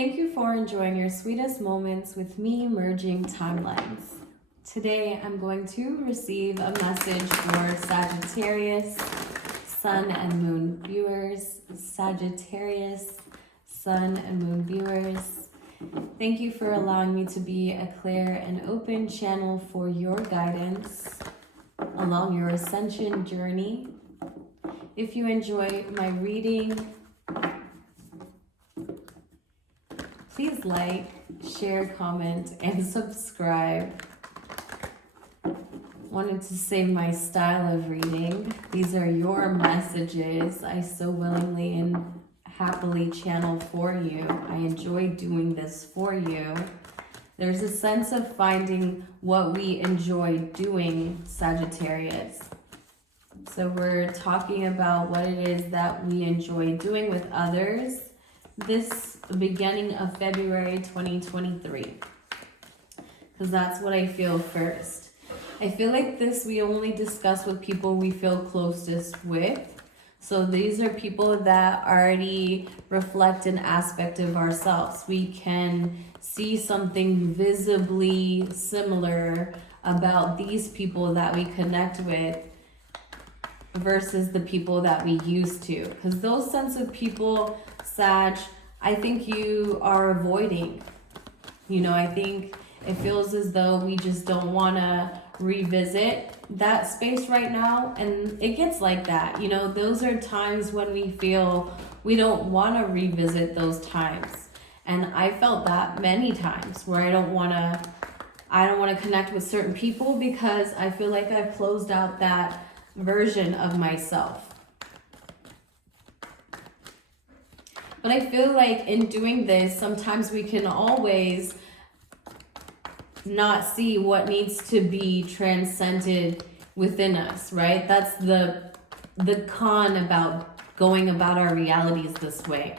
Thank you for enjoying your sweetest moments with me, merging timelines. Today, I'm going to receive a message for Sagittarius, Sun and Moon viewers, Sagittarius, Sun and Moon viewers. Thank you for allowing me to be a clear and open channel for your guidance along your ascension journey. If you enjoy my reading, please like, share, comment, and subscribe. Wanted to say my style of reading. These are your messages I so willingly and happily channel for you. I enjoy doing this for you. There's a sense of finding what we enjoy doing, Sagittarius. So we're talking about what it is that we enjoy doing with others this beginning of February 2023. Because that's what I feel first. I feel like this we only discuss with people we feel closest with. So these are people that already reflect an aspect of ourselves. We can see something visibly similar about these people that we connect with versus the people that we used to. Because those sense of people, Sag, I think you are avoiding. I think it feels as though we just don't want to revisit that space right now. And it gets like that. Those are times when we feel we don't want to revisit those times. And I felt that many times where I don't want to connect with certain people because I feel like I've closed out that version of myself. But I feel like in doing this, sometimes we can always not see what needs to be transcended within us, right? That's the con about going about our realities this way.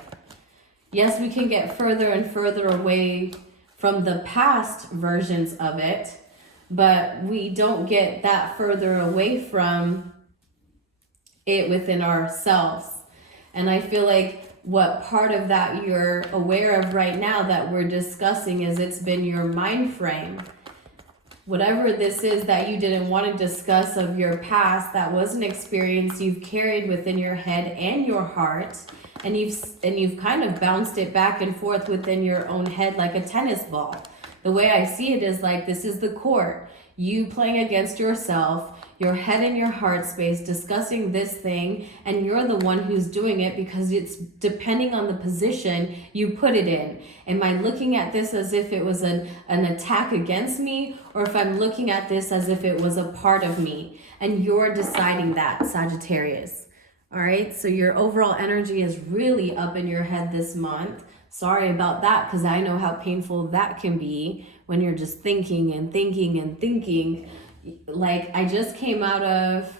Yes, we can get further and further away from the past versions of it, but we don't get that further away from it within ourselves. And I feel like what part of that you're aware of right now that we're discussing is it's been your mind frame. Whatever this is that you didn't want to discuss of your past, that was an experience you've carried within your head and your heart, and you've kind of bounced it back and forth within your own head like a tennis ball. The way I see it is like this is the court. You playing against yourself, your head and your heart space, discussing this thing, and you're the one who's doing it because it's depending on the position you put it in. Am I looking at this as if it was an attack against me, or if I'm looking at this as if it was a part of me? And you're deciding that, Sagittarius. All right, so your overall energy is really up in your head this month. Sorry about that, because I know how painful that can be when you're just thinking and thinking and thinking. Like I just came out of,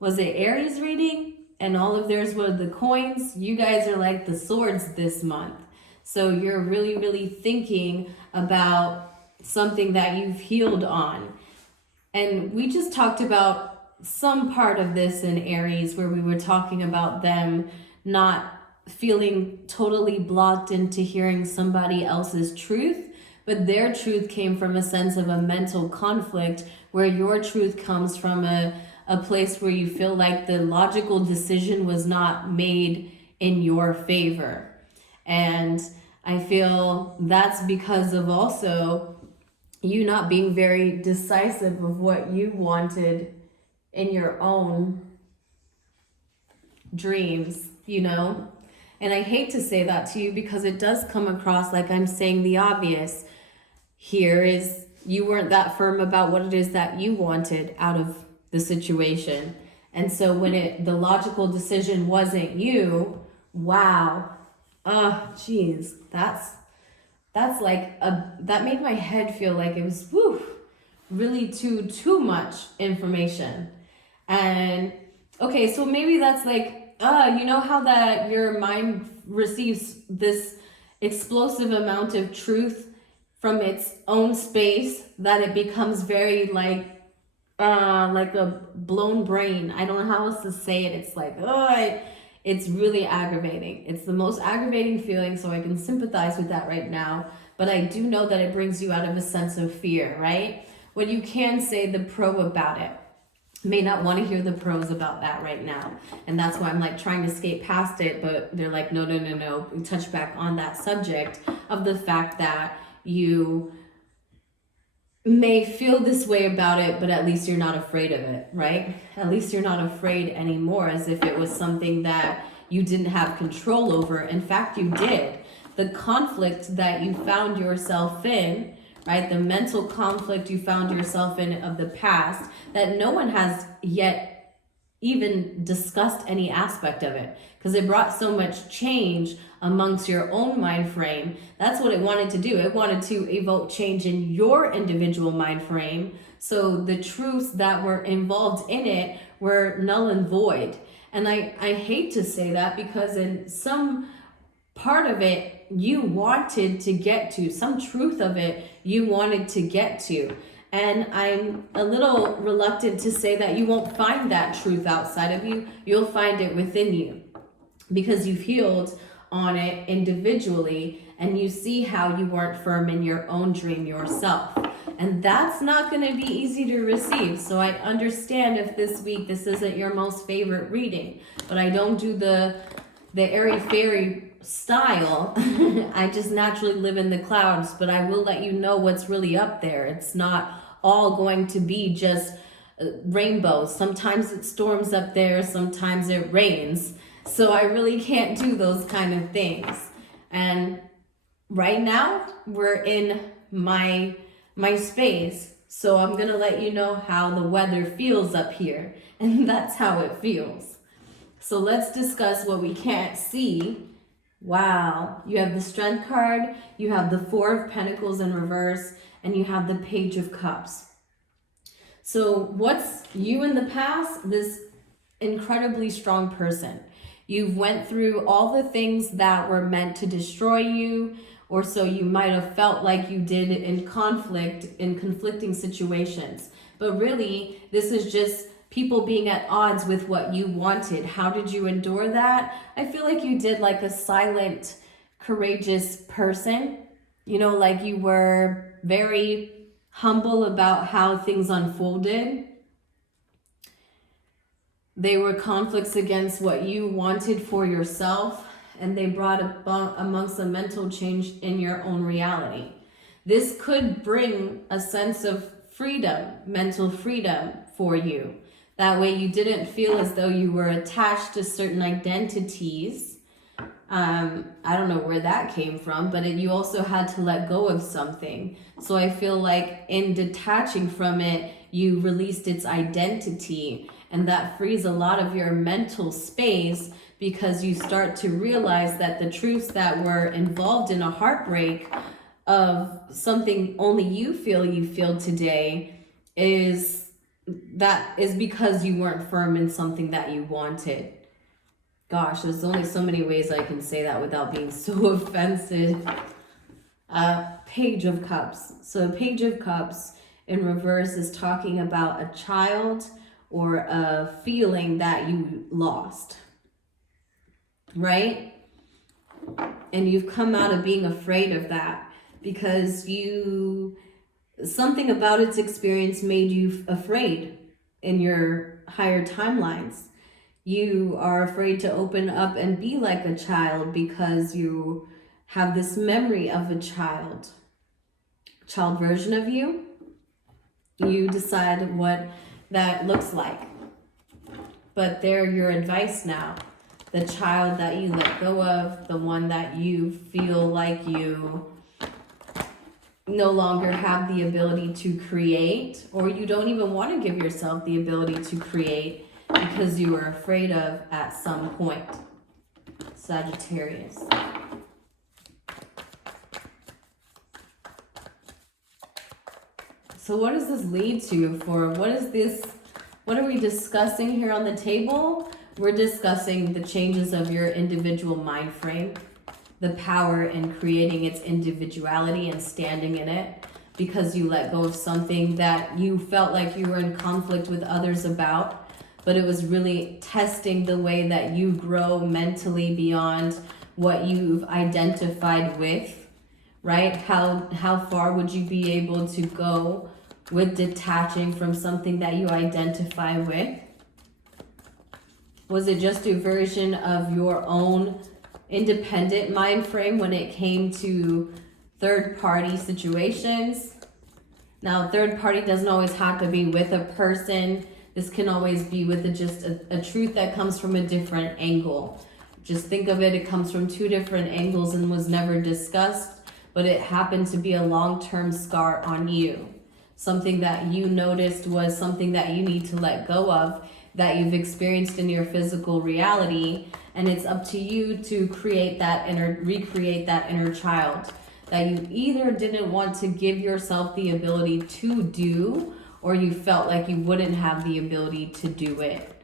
was it Aries reading? And all of theirs were the coins. You guys are like the swords this month. So you're really, really thinking about something that you've healed on. And we just talked about some part of this in Aries where we were talking about them not feeling totally blocked into hearing somebody else's truth, but their truth came from a sense of a mental conflict where your truth comes from a place where you feel like the logical decision was not made in your favor. And I feel that's because of also you not being very decisive of what you wanted in your own dreams, And I hate to say that to you because it does come across like I'm saying the obvious. Here is you weren't that firm about what it is that you wanted out of the situation. And so when the logical decision wasn't you, wow. Geez, that's like that made my head feel like it was really too much information. And okay, so maybe that's like, you know how that your mind receives this explosive amount of truth from its own space that it becomes very like a blown brain. I don't know how else to say it. It's like, It's really aggravating. It's the most aggravating feeling, so I can sympathize with that right now. But I do know that it brings you out of a sense of fear, right? When you can say the pro about it. May not want to hear the pros about that right now. And that's why I'm like trying to skate past it, but they're like, no. We touch back on that subject of the fact that you may feel this way about it, but at least you're not afraid of it, right? At least you're not afraid anymore, as if it was something that you didn't have control over. In fact, you did. The conflict that you found yourself in, right? The mental conflict you found yourself in of the past that no one has yet even discussed any aspect of it, because it brought so much change amongst your own mind frame. That's what it wanted to do. It wanted to evoke change in your individual mind frame. So the truths that were involved in it were null and void. And I hate to say that, because in some part of it you wanted to get to, some truth of it you wanted to get to. And I'm a little reluctant to say that you won't find that truth outside of you. You'll find it within you, because you've healed on it individually, and you see how you weren't firm in your own dream yourself. And that's not going to be easy to receive. So I understand if this week this isn't your most favorite reading, but I don't do the airy-fairy style. I just naturally live in the clouds, but I will let you know what's really up there. It's not all going to be just rainbows. Sometimes it storms up there, sometimes it rains. So I really can't do those kind of things. And right now we're in my space, so I'm gonna let you know how the weather feels up here, and that's how it feels. So let's discuss what we can't see. Wow, you have the Strength card, you have the Four of Pentacles in reverse, and you have the Page of Cups. So what's you in the past? This incredibly strong person. You've went through all the things that were meant to destroy you, or so you might have felt like you did in conflict, in conflicting situations. But really, this is just people being at odds with what you wanted. How did you endure that? I feel like you did like a silent, courageous person. You know, like you were very humble about how things unfolded. They were conflicts against what you wanted for yourself, and they brought amongst a mental change in your own reality. This could bring a sense of freedom, mental freedom for you. That way you didn't feel as though you were attached to certain identities. I don't know where that came from, but you also had to let go of something. So I feel like in detaching from it, you released its identity, and that frees a lot of your mental space, because you start to realize that the truths that were involved in a heartbreak of something only you feel today is because you weren't firm in something that you wanted. Gosh, there's only so many ways I can say that without being so offensive. Page of Cups. So Page of Cups in reverse is talking about a child or a feeling that you lost, right? And you've come out of being afraid of that, because something about its experience made you afraid in your higher timelines. You are afraid to open up and be like a child, because you have this memory of a child version of you. You decide what that looks like. But they're your advice now. The child that you let go of, the one that you feel like you no longer have the ability to create, or you don't even want to give yourself the ability to create because you were afraid of at some point. Sagittarius. So what does this lead to for, what are we discussing here on the table? We're discussing the changes of your individual mind frame, the power in creating its individuality and standing in it, because you let go of something that you felt like you were in conflict with others about. but it was really testing the way that you grow mentally beyond what you've identified with, right? How far would you be able to go with detaching from something that you identify with? Was it just a version of your own independent mind frame when it came to third-party situations? Now, third party doesn't always have to be with a person. This can always be with just a truth that comes from a different angle. Just think of it, it comes from two different angles and was never discussed, but it happened to be a long-term scar on you. Something that you noticed was something that you need to let go of, that you've experienced in your physical reality, and it's up to you to recreate that inner child that you either didn't want to give yourself the ability to do, or you felt like you wouldn't have the ability to do it.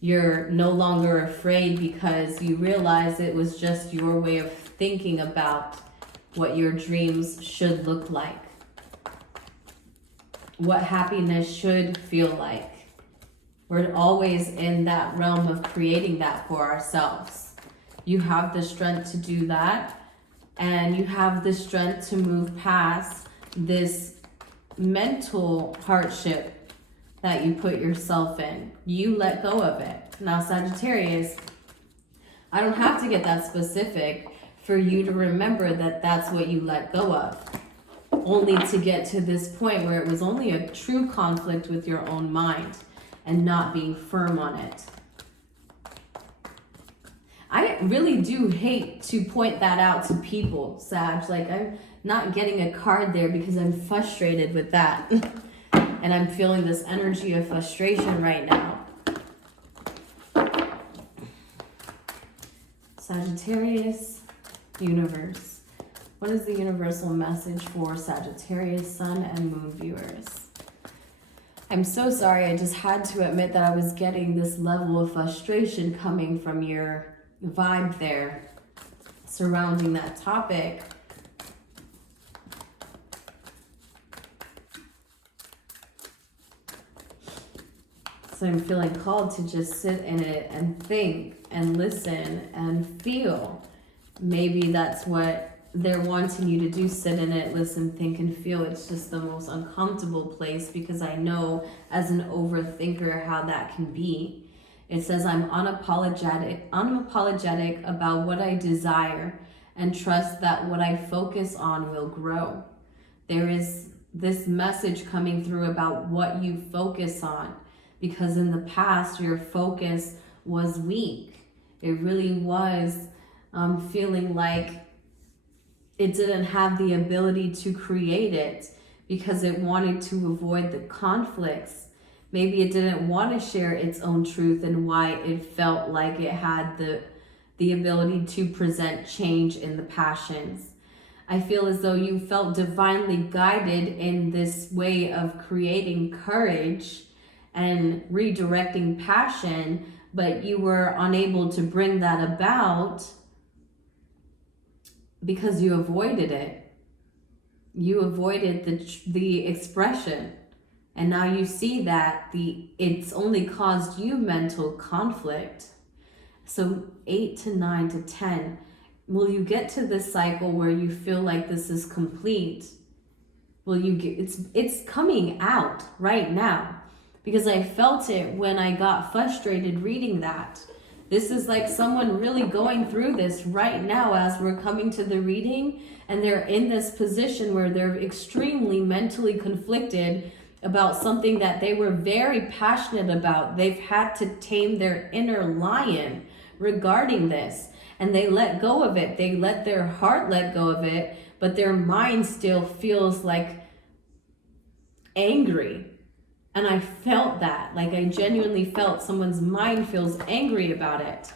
You're no longer afraid because you realize it was just your way of thinking about what your dreams should look like, what happiness should feel like. We're always in that realm of creating that for ourselves. You have the strength to do that, and you have the strength to move past this mental hardship that you put yourself in. You let go of it. Now, Sagittarius, I don't have to get that specific for you to remember that that's what you let go of, only to get to this point where it was only a true conflict with your own mind and not being firm on it. I really do hate to point that out to people, Sag. Like, I'm not getting a card there because I'm frustrated with that. And I'm feeling this energy of frustration right now. Sagittarius, universe. What is the universal message for Sagittarius, Sun, and Moon viewers? I'm so sorry. I just had to admit that I was getting this level of frustration coming from your vibe there surrounding that topic. So I'm feeling called to just sit in it and think and listen and feel. Maybe that's what they're wanting you to do, sit in it, listen, think, and feel. It's just the most uncomfortable place because I know as an overthinker how that can be. It says, I'm unapologetic about what I desire and trust that what I focus on will grow. There is this message coming through about what you focus on, because in the past, your focus was weak. It really was feeling like it didn't have the ability to create it because it wanted to avoid the conflicts. Maybe it didn't want to share its own truth and why it felt like it had the ability to present change in the passions. I feel as though you felt divinely guided in this way of creating courage and redirecting passion, but you were unable to bring that about because you avoided it. You avoided the expression. And now you see that it's only caused you mental conflict. So 8 to 9 to 10, will you get to this cycle where you feel like this is complete? Will you get, it's coming out right now, because I felt it when I got frustrated reading that. This is like someone really going through this right now as we're coming to the reading, and they're in this position where they're extremely mentally conflicted about something that they were very passionate about. They've had to tame their inner lion regarding this, and they let go of it. They let their heart let go of it, but their mind still feels like angry. And I felt that, like I genuinely felt someone's mind feels angry about it.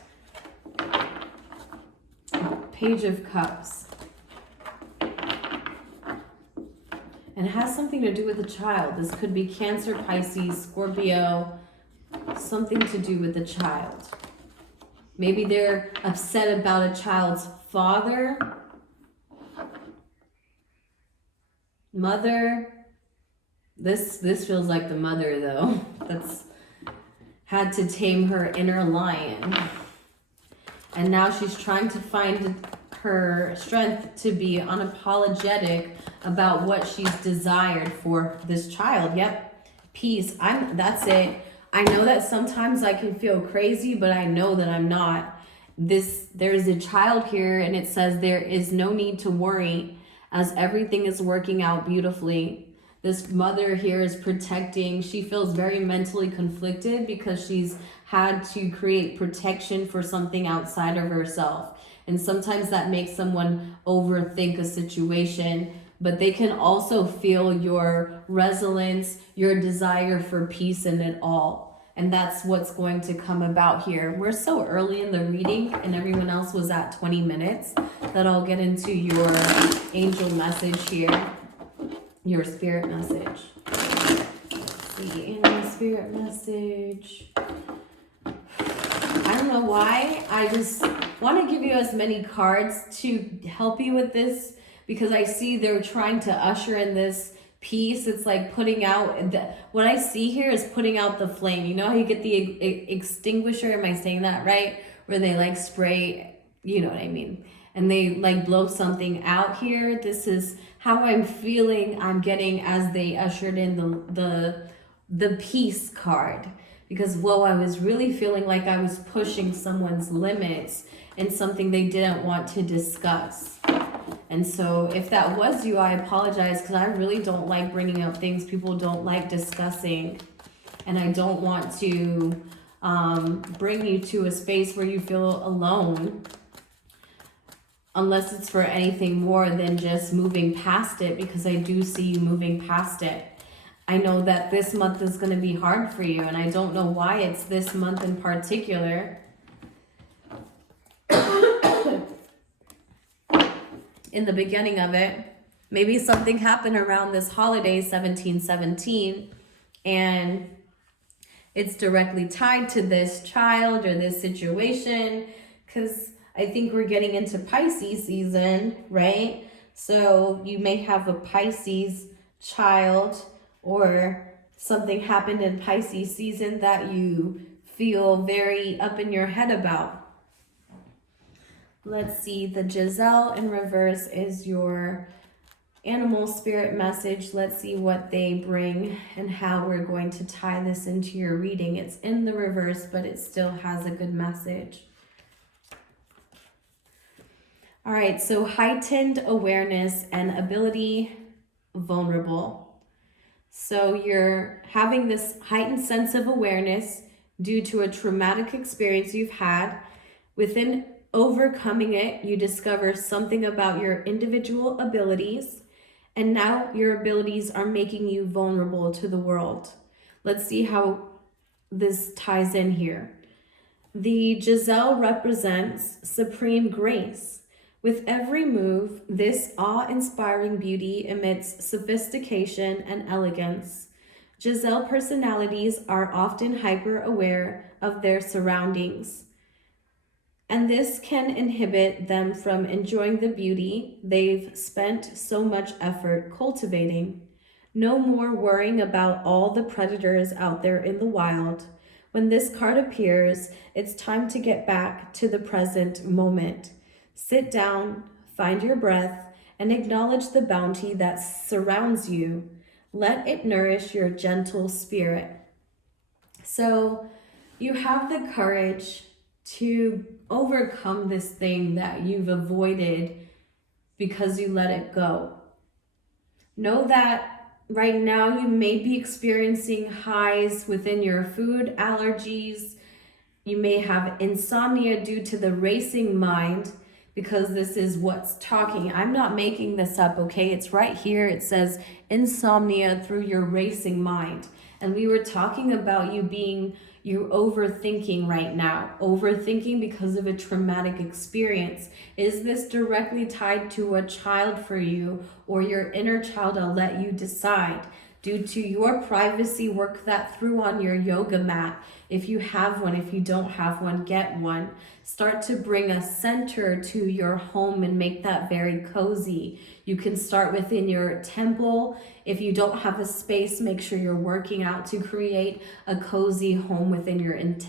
Page of Cups. And it has something to do with a child. This could be Cancer, Pisces, Scorpio, something to do with a child. Maybe they're upset about a child's father, mother. This feels like the mother though. had to tame her inner lion. And now she's trying to find her strength to be unapologetic about what she's desired for this child. Yep, peace. That's it. I know that sometimes I can feel crazy, but I know that I'm not. There's a child here, and it says there is no need to worry as everything is working out beautifully. This mother here is protecting. She feels very mentally conflicted because she's had to create protection for something outside of herself. And sometimes that makes someone overthink a situation, but they can also feel your resilience, your desire for peace in it all. And that's what's going to come about here. We're so early in the reading and everyone else was at 20 minutes that I'll get into your angel message here, your spirit message. Let's see, angel spirit message. I don't know why. I just want to give you as many cards to help you with this because I see they're trying to usher in this peace. It's like putting out, what I see here is putting out the flame. You know how you get the extinguisher, am I saying that right? Where they like spray, you know what I mean? And they like blow something out here. This is how I'm feeling I'm getting as they ushered in the peace card. Because, whoa, I was really feeling like I was pushing someone's limits in something they didn't want to discuss. And so if that was you, I apologize because I really don't like bringing up things people don't like discussing. And I don't want to bring you to a space where you feel alone unless it's for anything more than just moving past it, because I do see you moving past it. I know that this month is going to be hard for you, and I don't know why it's this month in particular. In the beginning of it, maybe something happened around this holiday, 1717, and it's directly tied to this child or this situation, because I think we're getting into Pisces season, right? So you may have a Pisces child, or something happened in Pisces season that you feel very up in your head about. Let's see, the Giselle in reverse is your animal spirit message. Let's see what they bring and how we're going to tie this into your reading. It's in the reverse, but it still has a good message. All right, so heightened awareness and ability vulnerable. So you're having this heightened sense of awareness due to a traumatic experience you've had. Within overcoming it, you discover something about your individual abilities, and now your abilities are making you vulnerable to the world. Let's see how this ties in here. The Giselle represents supreme grace. With every move, this awe-inspiring beauty emits sophistication and elegance. Giselle personalities are often hyper-aware of their surroundings, and this can inhibit them from enjoying the beauty they've spent so much effort cultivating. No more worrying about all the predators out there in the wild. When this card appears, it's time to get back to the present moment. Sit down, find your breath, and acknowledge the bounty that surrounds you. Let it nourish your gentle spirit. So you have the courage to overcome this thing that you've avoided because you let it go. Know that right now you may be experiencing highs within your food allergies. You may have insomnia due to the racing mind, because this is what's talking. I'm not making this up, okay? It's right here. It says insomnia through your racing mind. And we were talking about you overthinking right now. Overthinking because of a traumatic experience. Is this directly tied to a child for you or your inner child? I'll let you decide. Due to your privacy, work that through on your yoga mat. If you have one, if you don't have one, get one. Start to bring a center to your home and make that very cozy. You can start within your temple. If you don't have a space, make sure you're working out to create a cozy home within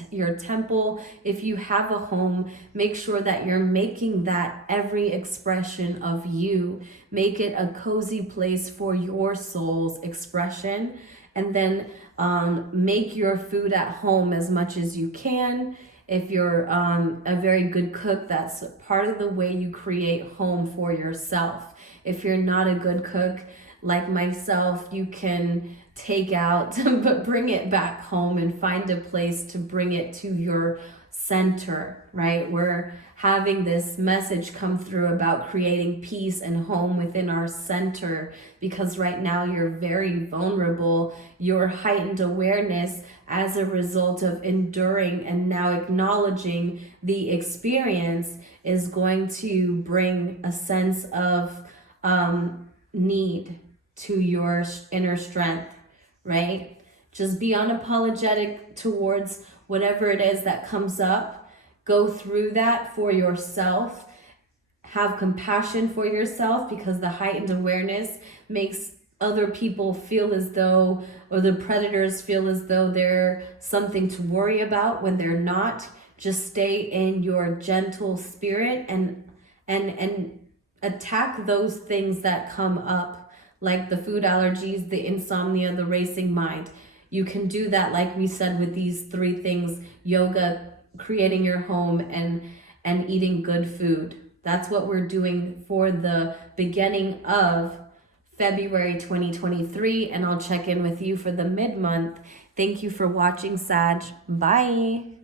your temple. If you have a home, make sure that you're making that every expression of you. Make it a cozy place for your soul's expression. And then make your food at home as much as you can. If you're a very good cook, that's part of the way you create home for yourself. If you're not a good cook, like myself, you can take out, but bring it back home and find a place to bring it to your center, right? We're having this message come through about creating peace and home within our center, because right now you're very vulnerable. Your heightened awareness as a result of enduring and now acknowledging the experience is going to bring a sense of need to your inner strength, right? Just be unapologetic towards whatever it is that comes up. Go through that for yourself. Have compassion for yourself, because the heightened awareness makes other people feel as though, or the predators feel as though they're something to worry about when they're not. Just stay in your gentle spirit and attack those things that come up, like the food allergies, the insomnia, the racing mind. You can do that, like we said, with these 3 things: yoga, creating your home, and eating good food. That's what we're doing for the beginning of February 2023, and I'll check in with you for the mid-month. Thank you for watching, Sag. Bye.